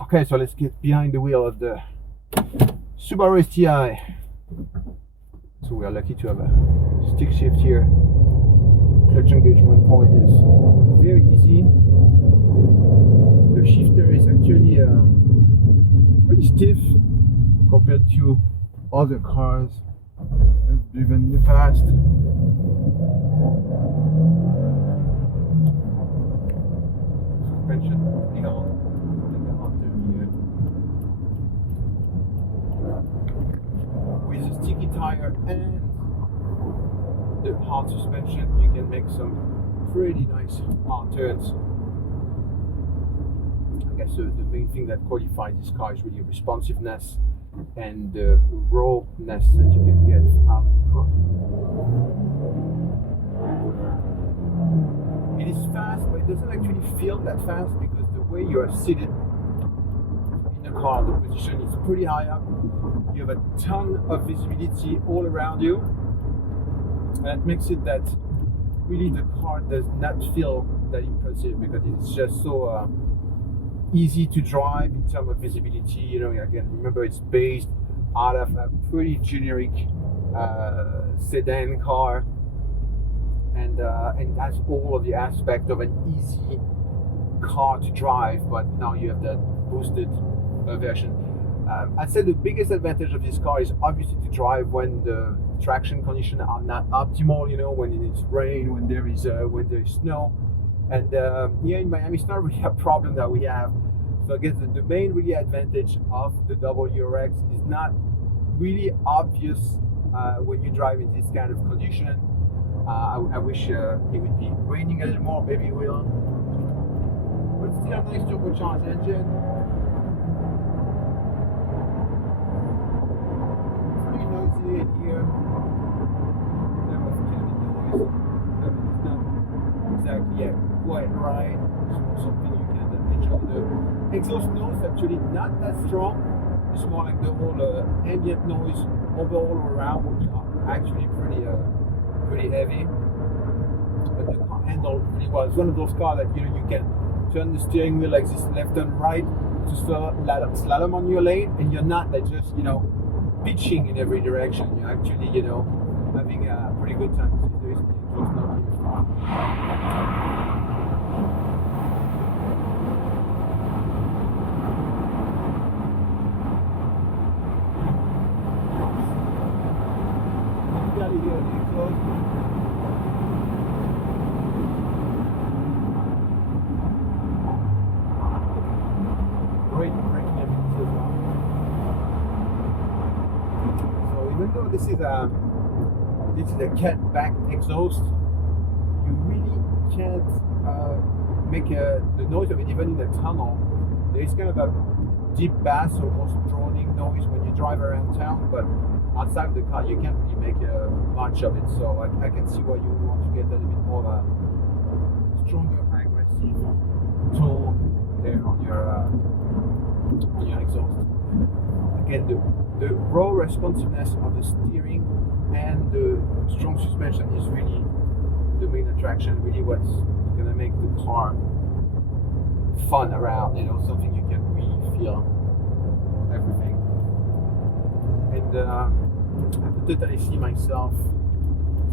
Okay, so let's get behind the wheel of the Subaru STI. So we are lucky to have a stick shift here. Clutch engagement point is very easy. The shifter is actually pretty stiff compared to other cars I've driven in the past. Suspension pretty hard. With a sticky tire and the hard suspension, you can make some pretty nice hard turns. I guess the main thing that qualifies this car is really responsiveness and the rawness that you can get out of the car. It is fast, but it doesn't actually feel that fast because the way you are seated in the car, the position is pretty high up. You have a ton of visibility all around you. That makes it that really the car does not feel that impressive because it's just so easy to drive in terms of visibility. You know, again, remember it's based out of a pretty generic sedan car, and it has all of the aspect of an easy car to drive, but now you have that boosted version. I'd say the biggest advantage of this car is obviously to drive when the traction conditions are not optimal. You know, when it's rain, when there is snow, and here in Miami, it's not really a problem that we have. So I guess the main really advantage of the WRX is not really obvious when you drive in this kind of condition. I wish it would be raining a little more. Maybe it will, but still a nice turbocharged engine. In here, there was kind of noise. It's not exactly yet quite right. It's something you can enjoy. The exhaust noise actually not that strong. It's more like the whole ambient noise overall around, which are actually pretty heavy. But the car handles pretty well. It's one of those cars that you can turn the steering wheel like this left and right to slalom on your lane, and you're not like just pitching in every direction. You're actually, having a pretty good time. There is the exhaust note here. You gotta hear the exhaust. Great braking ability as well. Even though this is a cat back exhaust, you really can't make the noise of it even in a tunnel. There is kind of a deep bass, almost droning noise when you drive around town, but outside the car you can't really make much of it. So I can see why you would want to get a little bit more of a stronger, aggressive tone there on your exhaust. Again, the raw responsiveness of the steering and the strong suspension is really the main attraction, really what's going to make the car fun around, something you can really feel everything. And I could totally see myself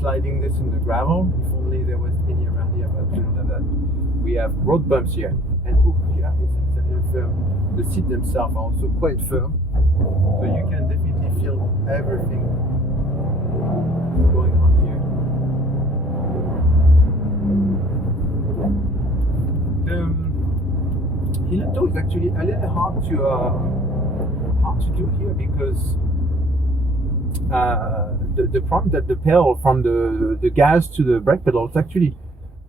sliding this in the gravel, if only there was any around here, but that we have road bumps here. And yeah, it's a little firm. The seats themselves are also quite firm. So you can definitely feel everything going on here. The Hilton is actually a little hard to do here because the problem that the pedal from the gas to the brake pedal is actually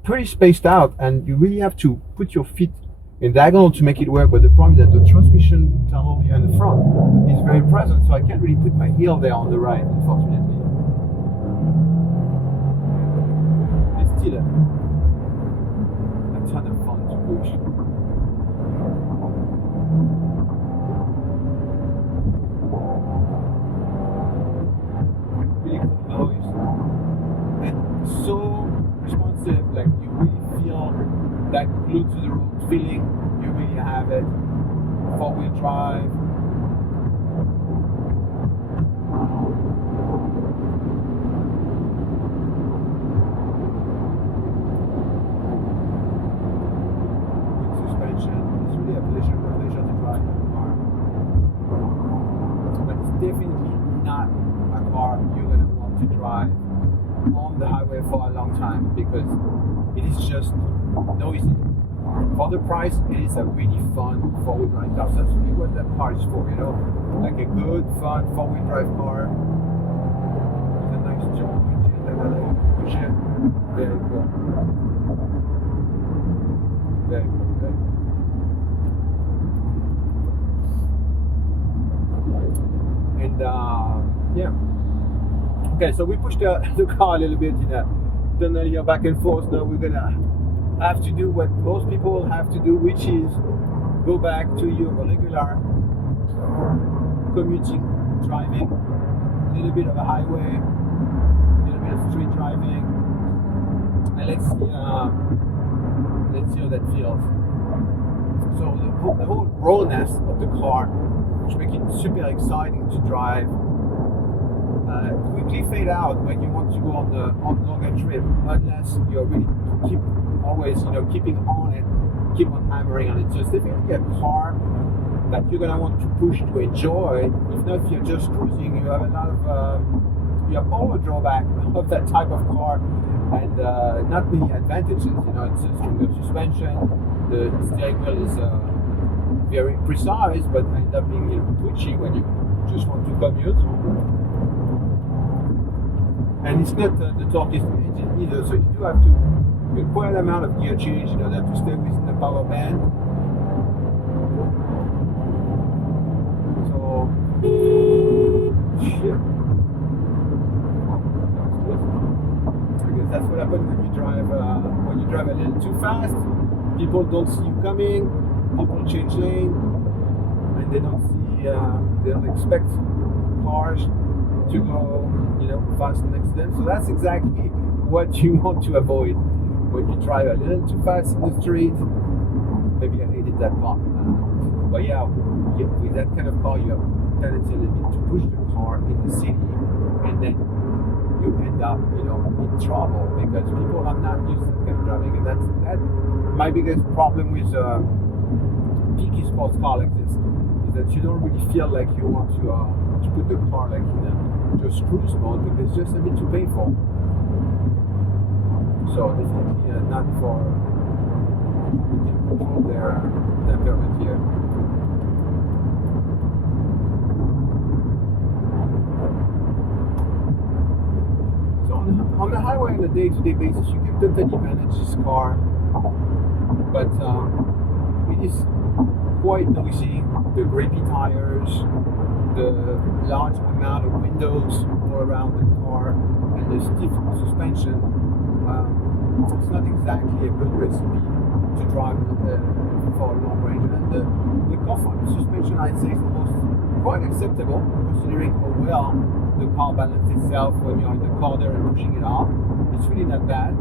pretty spaced out, and you really have to put your feet in diagonal to make it work. But the problem is that the transmission tunnel here in the front is very present, so I can't really put my heel there on the right, unfortunately. It's still a ton of fun to push. Really cool noise, and so responsive. Like you really feel that glued to the road feeling. You really have it. 4-wheel drive. Good suspension. It's really a pleasure to drive that car. But it's definitely not a car you're going to want to drive on the highway for a long time because it is just noisy. For the price, it is a really fun 4-wheel drive car. So that's really what that car is for, you know, like a good, fun 4-wheel drive car with a nice turbo engine that allows you to push it. Very cool. Very cool. Very cool. And yeah. Okay, so we pushed the car a little bit in a tunnel here back and forth. Now we're gonna have to do what most people have to do, which is go back to your regular commuting driving, a little bit of a highway, a little bit of street driving, and let's see how that feels. So the whole rawness of the car, which makes it super exciting to drive, quickly fade out when you want to go on longer trip, unless you're really keeping on it, keep on hammering on it. So it's definitely a car that you're gonna want to push to enjoy. If not, if you're just cruising, you have a lot of you have all the drawback of that type of car, and not many advantages. You know, it's a stronger suspension. The steering wheel is very precise, but end up being twitchy when you just want to commute. And it's not the torqueist engine either, so you do have to do quite an amount of gear change in order to stay within the power band. So, shit. I guess that's what happens when you drive a little too fast. People don't see you coming. People change lane, and they don't expect cars to go fast next to them. So that's exactly what you want to avoid when you drive a little too fast in the street. Maybe I hated that part, I don't know. But yeah, with that kind of car, you have tendency a little bit to push the car in the city, and then you end up in trouble because people are not used to that kind of driving. And that's my biggest problem with peaky sports car like this, is that you don't really feel like you want to put the car like in just cruise mode, because it's just a bit too painful. So definitely not for we can control their temperament here. So on the highway on a day-to-day basis, you can totally manage this car, but it is quite noisy. The grippy tires, the large amount of windows all around the car, and the stiff suspension. It's not exactly a good recipe to drive for a long range. And the comfort of the suspension, I'd say, is almost quite acceptable, considering how well the car balances itself when you're in the corner and pushing it off. It's really not bad.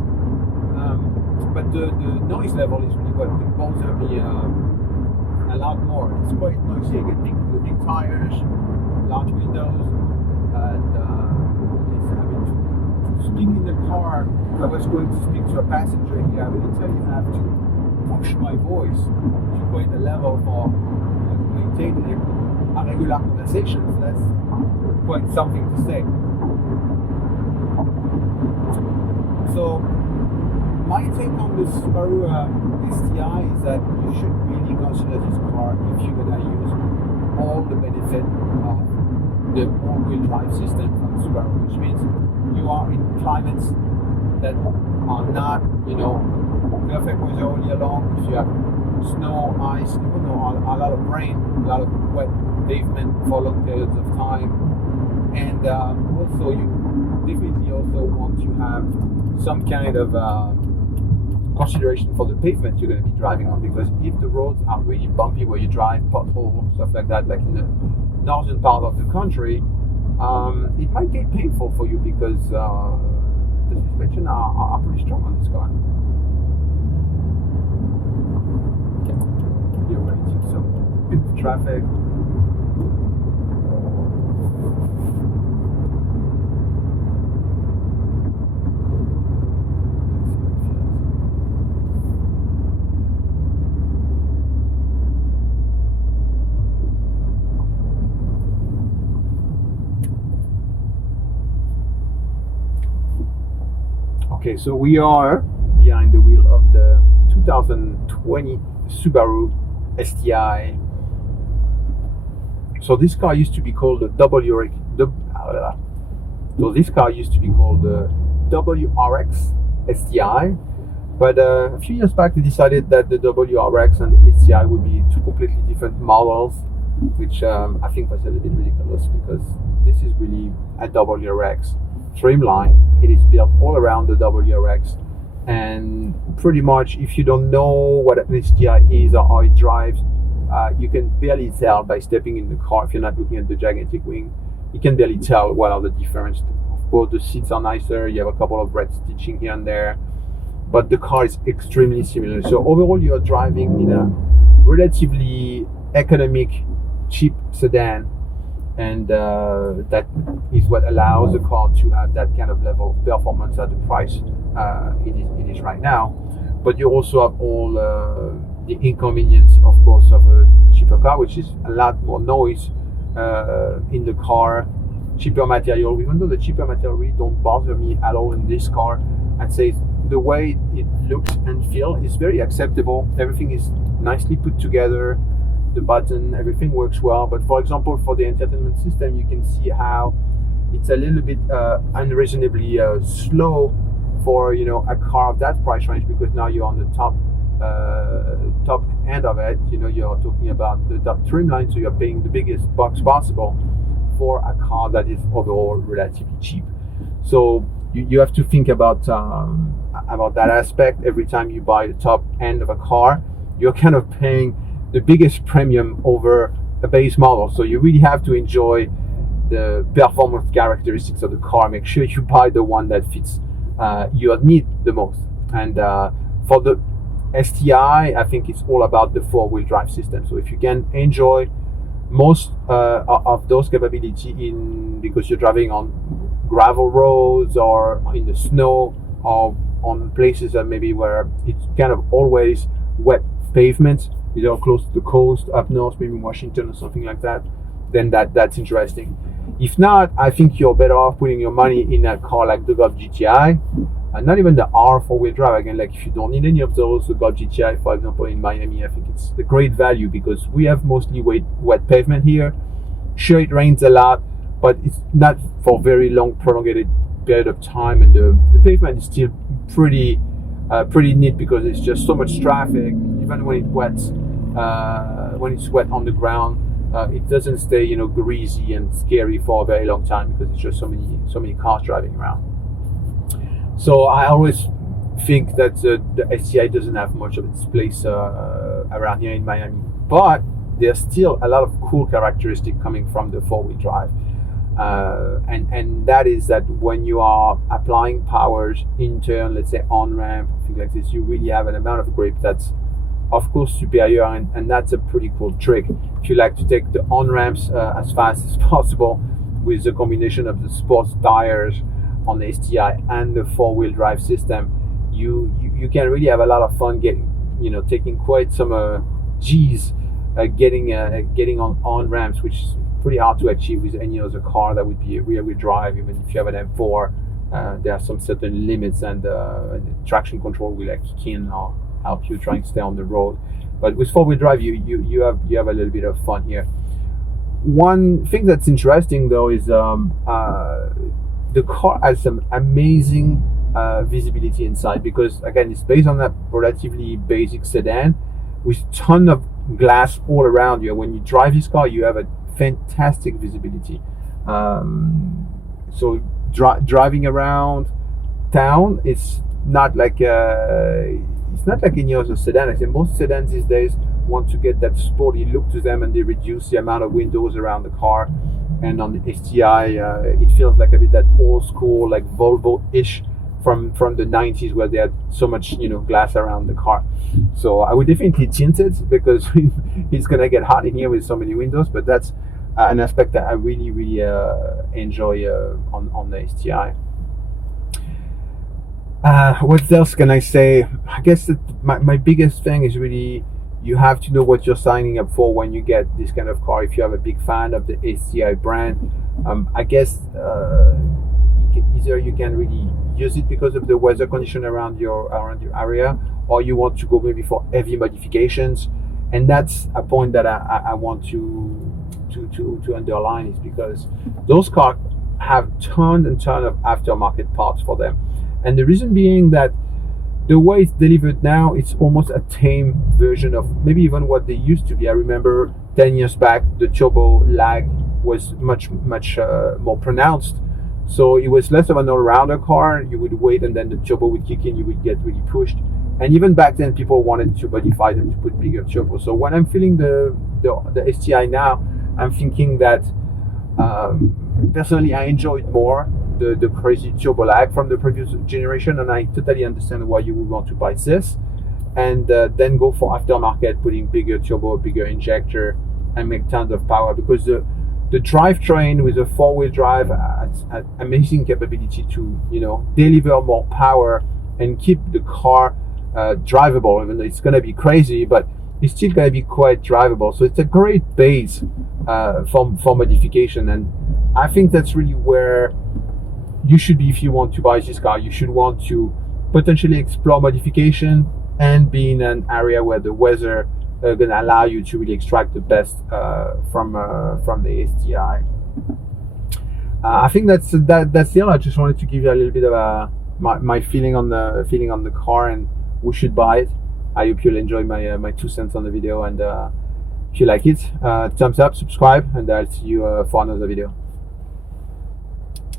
But the noise level is really what would bother me a lot more. It's quite noisy. You get big tires, large windows, and to speak in the car. If I was going to speak to a passenger here, I would literally have to push my voice to quite a level for maintaining a regular conversation. So that's quite something to say. So my take on the Subaru STI is that you should really consider this car if you're going to use all the benefit of the all-wheel drive system from Subaru, which means you are in climates that are not, perfect weather all year long. If you have snow, ice, a lot of rain, a lot of wet pavement for long periods of time, and also you definitely also want to have some kind of consideration for the pavement you're going to be driving on, because if the roads are really bumpy where you drive, potholes, stuff like that, like in the northern part of the country, it might get painful for you because the suspension are pretty strong on this car. Okay, you're waiting some traffic. Okay, so we are behind the wheel of the 2020 Subaru STI. So this car used to be called the WRX STI, but a few years back they decided that the WRX and the STI would be two completely different models, which I think was a little bit ridiculous, because this is really a WRX trimline. It is built all around the WRX, and pretty much if you don't know what an STI is or how it drives, you can barely tell by stepping in the car. If you're not looking at the gigantic wing, you can barely tell what are the difference. Of course, the seats are nicer, you have a couple of red stitching here and there, but the car is extremely similar. So overall, you're driving in a relatively economic, cheap sedan, and that is what allows the car to have that kind of level of performance at the price it is right now. But you also have all the inconvenience, of course, of a cheaper car, which is a lot more noise in the car, cheaper material. Even though the cheaper material really don't bother me at all in this car, I'd say the way it looks and feels is very acceptable. Everything is nicely put together. The button, everything works well. But for example, for the entertainment system, you can see how it's a little bit unreasonably slow for a car of that price range, because now you're on the top end of it. You're talking about the top trim line, so you're paying the biggest bucks possible for a car that is overall relatively cheap. So you have to think about that aspect. Every time you buy the top end of a car, you're kind of paying the biggest premium over a base model. So you really have to enjoy the performance characteristics of the car. Make sure you buy the one that fits your need the most. And for the STI, I think it's all about the four-wheel drive system. So if you can enjoy most of those capabilities because you're driving on gravel roads or in the snow or on places that maybe where it's kind of always wet pavements, close to the coast, up north, maybe Washington or something like that, then that's interesting. If not, I think you're better off putting your money in a car like the Golf GTI, and not even the R four-wheel drive. Again, like if you don't need any of those, the Golf GTI, for example, in Miami, I think it's a great value because we have mostly wet pavement here. Sure, it rains a lot, but it's not for very long, prolonged period of time, and the pavement is still pretty neat because it's just so much traffic. Even when it's wet on the ground, it doesn't stay greasy and scary for a very long time because it's just so many cars driving around. So I always think that the STI doesn't have much of its place around here in Miami, but there's still a lot of cool characteristics coming from the four-wheel drive. And that is that when you are applying powers in turn, let's say on ramp, things like this, you really have an amount of grip that's of course superior, and that's a pretty cool trick. If you like to take the on ramps as fast as possible with the combination of the sports tires on the STI and the four-wheel drive system, you can really have a lot of fun taking quite some G's getting on ramps, which is pretty hard to achieve with any other car that would be a rear-wheel drive. Even if you have an M4, there are some certain limits, and the traction control will kick in or help you trying to stay on the road. But with four-wheel drive, you have a little bit of fun here. One thing that's interesting though is the car has some amazing visibility inside, because again it's based on that relatively basic sedan with ton of glass all around you. When you drive this car, you have a fantastic visibility. So driving around town, it's not like any other sedan. I think most sedans these days want to get that sporty look to them, and they reduce the amount of windows around the car. And on the STI, it feels like a bit that old school, like Volvo-ish from the 90s where they had so much glass around the car. So I would definitely tint it because it's gonna get hot in here with so many windows. But that's an aspect that I really enjoy on the STI. What else can I say? I guess that my biggest thing is really you have to know what you're signing up for when you get this kind of car. If you have a big fan of the STI brand, I guess either you can really use it because of the weather condition around your area, or you want to go maybe for heavy modifications. And that's a point that I want to underline, is because those cars have ton and ton of aftermarket parts for them. And the reason being that the way it's delivered now, it's almost a tame version of maybe even what they used to be. I remember 10 years back, the turbo lag was much more pronounced. So it was less of an all-rounder car. You would wait and then the turbo would kick in, you would get really pushed. And even back then, people wanted to modify them to put bigger turbo. So when I'm feeling the STI now, I'm thinking that personally I enjoyed more the crazy turbo lag from the previous generation, and I totally understand why you would want to buy this and then go for aftermarket, putting bigger turbo, bigger injector, and make tons of power, because the drivetrain with a four-wheel drive has amazing capability to deliver more power and keep the car drivable. Even though it's going to be crazy, but it's still going to be quite drivable. So it's a great base for modification, and I think that's really where you should be if you want to buy this car. You should want to potentially explore modification and be in an area where the weather going to allow you to really extract the best from the STI. I think that's it. I just wanted to give you a little bit of my feeling on the car and who should buy it. I hope you'll enjoy my 2 cents on the video, and if you like it, thumbs up, subscribe, and I'll see you for another video.